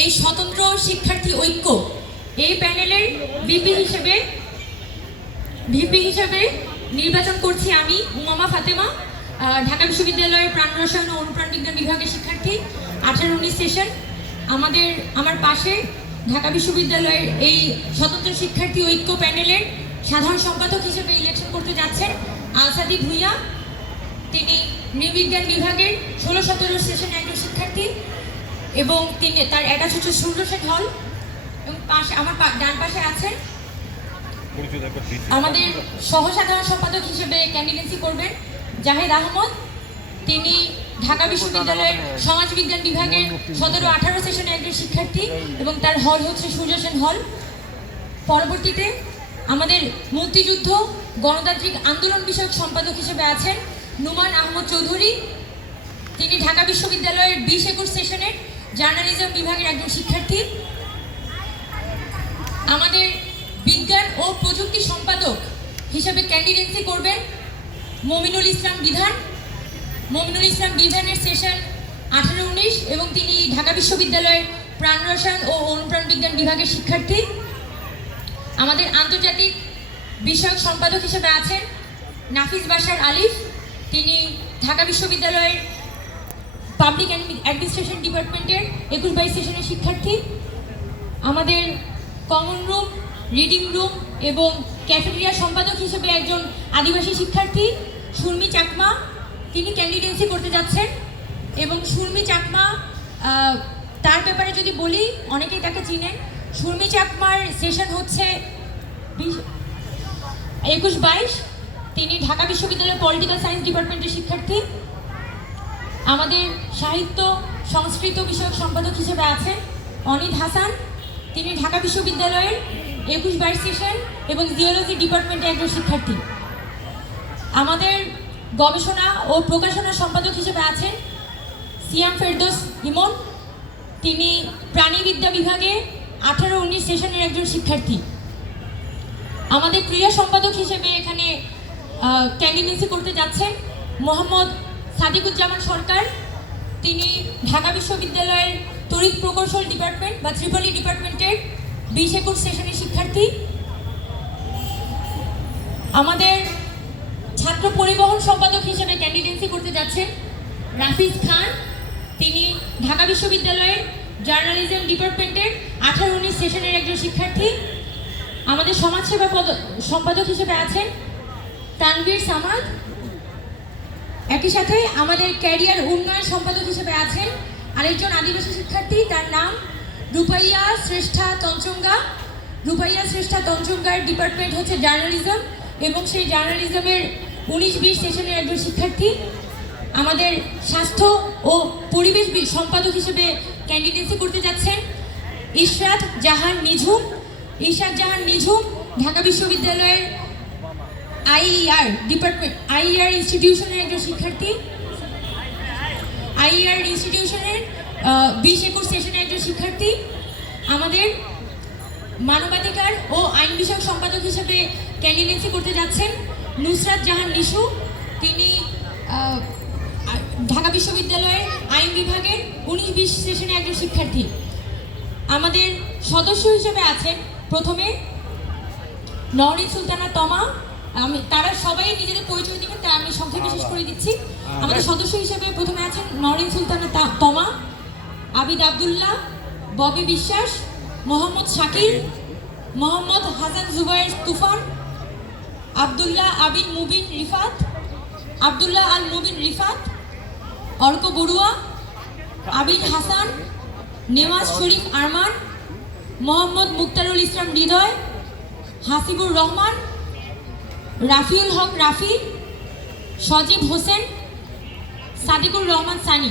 এই স্বতন্ত্র শিক্ষার্থী ঐক্য এই প্যানেলের ভিপি হিসেবে ভিপি হিসেবে নির্বাচন করছি আমি, উমামা ফাতেমা ঢাকা বিশ্ববিদ্যালয়ের প্রাণ রসায়ন ও অনুপ্রাণ বিজ্ঞান বিভাগের শিক্ষার্থী, আঠারো উনিশ সেশন। আমাদের, আমার পাশে ঢাকা বিশ্ববিদ্যালয়ের এই স্বতন্ত্র শিক্ষার্থী ঐক্য প্যানেলের সাধারণ সম্পাদক হিসেবে ইলেকশন করতে যাচ্ছেন আলসাদি ভুইয়া। তিনি নৃবিজ্ঞান বিভাগের ষোলো সতেরো সেশনের একজন শিক্ষার্থী। এবং তিনি তার অ্যাটাচ হচ্ছে সূর্যসেন হল এবং পাশে, আমার ডান পাশে আছেন আমাদের সহসাধারণ সম্পাদক হিসেবে ক্যান্ডিডেন্সি করবেন জাহেদ আহমদ। তিনি ঢাকা বিশ্ববিদ্যালয়ের সমাজবিজ্ঞান বিভাগের সতেরো আঠারো সেশনের একজন শিক্ষার্থী এবং তার হল হচ্ছে সূর্যসেন হল। পরবর্তীতে আমাদের মুক্তিযুদ্ধ গণতান্ত্রিক আন্দোলন বিষয়ক সম্পাদক হিসেবে আছেন নুমান আহমদ চৌধুরী। তিনি ঢাকা বিশ্ববিদ্যালয়ের বিশ একুশ সেশনের জার্নালিজম বিভাগের একজন শিক্ষার্থী। আমাদের বিজ্ঞান ও প্রযুক্তি সম্পাদক হিসেবে ক্যান্ডিডেন্সি করবেন মমিনুল ইসলাম বিধান। মমিনুল ইসলাম বিধানের সেশন আঠারো উনিশ এবং তিনি ঢাকা বিশ্ববিদ্যালয়ের প্রাণ রসায়ন ও অনুপ্রাণ বিজ্ঞান বিভাগের শিক্ষার্থী। আমাদের আন্তর্জাতিক বিষয়ক সম্পাদক হিসেবে আছেন নাফিস বাশার আলিফ। তিনি ঢাকা বিশ্ববিদ্যালয়ের পাবলিক অ্যাডমিনিস্ট্রেশন ডিপার্টমেন্টের একুশ বাইশ সেশনের শিক্ষার্থী, আমাদের কমন রুম রিডিং রুম এবং ক্যাফেটেরিয়া সম্পাদক হিসেবে একজন আদিবাসী শিক্ষার্থী, সুরমি চাকমা, তিনি ক্যান্ডিডেন্সি করতে যাচ্ছেন এবং সুরমি চাকমা তার ব্যাপারে যদি বলি, অনেকেই তাকে চিনেন সুরমি চাকমার সেশন হচ্ছে একুশ বাইশ। তিনি ঢাকা বিশ্ববিদ্যালয়ের পলিটিক্যাল সায়েন্স ডিপার্টমেন্টের শিক্ষার্থী। আমাদের সাহিত্য সংস্কৃত বিষয়ক সম্পাদক হিসেবে আছেন অনিদ হাসান। তিনি ঢাকা বিশ্ববিদ্যালয়ের একুশ বাইশ সেশন এবং জিওলজি ডিপার্টমেন্টের একজন শিক্ষার্থী। আমাদের গবেষণা ও প্রকাশনা সম্পাদক হিসেবে আছেন সিয়াম ফেরদোস ইমন। তিনি প্রাণীবিদ্যা বিভাগে আঠারো উনিশ সেশনের একজন শিক্ষার্থী। আমাদের ক্রীড়া সম্পাদক হিসেবে এখানে ক্যান্ডিডেন্সি করতে যাচ্ছেন মোহাম্মদ সাদিকুজ্জামান সরকার, তিনি ঢাকা বিশ্ববিদ্যালয়ের তড়িৎ প্রকৌশল ডিপার্টমেন্ট বা ত্রিপলি ডিপার্টমেন্টের বিশ একুশ সেশনের শিক্ষার্থী। আমাদের ছাত্র পরিবহন সম্পাদক হিসেবে ক্যান্ডিডেন্সি করতে যাচ্ছেন রাফিজ খান। তিনি ঢাকা বিশ্ববিদ্যালয়ের জার্নালিজম ডিপার্টমেন্টের আঠারো উনিশ সেশনের একজন শিক্ষার্থী। আমাদের সমাজসেবা পদ সম্পাদক হিসেবে আছেন তানভীর সামাদ। একই সাথে আমাদের ক্যারিয়ার উন্নয়ন সম্পাদক হিসেবে আছেন আরেকজন আদিবাসী শিক্ষার্থী, তার নাম রূপাইয়া শ্রেষ্ঠা তঞ্চঙ্গা। রূপাইয়া শ্রেষ্ঠা তঞ্চঙ্গার ডিপার্টমেন্ট হচ্ছে জার্নালিজম এবং সেই জার্নালিজমের উনিশ বিশ সেশনের একজন শিক্ষার্থী। আমাদের স্বাস্থ্য ও পরিবেশ সম্পাদক হিসেবে ক্যান্ডিডেন্সি করতে যাচ্ছেন ইশরাত জাহান নিঝুম ইশরাত জাহান নিঝুম ঢাকা বিশ্ববিদ্যালয়ের আইইআর ডিপার্টমেন্ট আইইআর ইনস্টিটিউশনের একজন শিক্ষার্থী। আইইআর ইনস্টিটিউশনের বিশ একুশ সেশনের একজন শিক্ষার্থী। আমাদের মানবাধিকার ও আইন বিষয়ক সম্পাদক হিসেবে ক্যান্ডিডেন্সি করতে যাচ্ছেন নুসরাত জাহান নিশু। তিনি ঢাকা বিশ্ববিদ্যালয়ের আইন বিভাগের উনিশ বিশ সেশনের একজন শিক্ষার্থী। আমাদের সদস্য হিসেবে আছেন প্রথমে নরিন সুলতানা তমা আমি তারা সবাই নিজেদের পরিচয় দিবেন তাই আমি সংক্ষেপে শেষ করে দিচ্ছি। আমাদের সদস্য হিসেবে প্রথমে আছেন নরিন সুলতানা তমা আবিদ আব্দুল্লাহ ববি বিশ্বাস মোহাম্মদ শাকিল মোহাম্মদ হাসান জুবাইর তুফান আব্দুল্লাহ আবিন মুবিন রিফাত আবদুল্লাহ আল মুবিন রিফাত অর্ক বড়ুয়া আবির হাসান নেওয়াজ শরীফ আরমান মোহাম্মদ মুক্তারুল ইসলাম হৃদয় হাসিবুর রহমান রাফিউল হক রাফি সজীব হোসেন সাদিকুর রহমান সানি।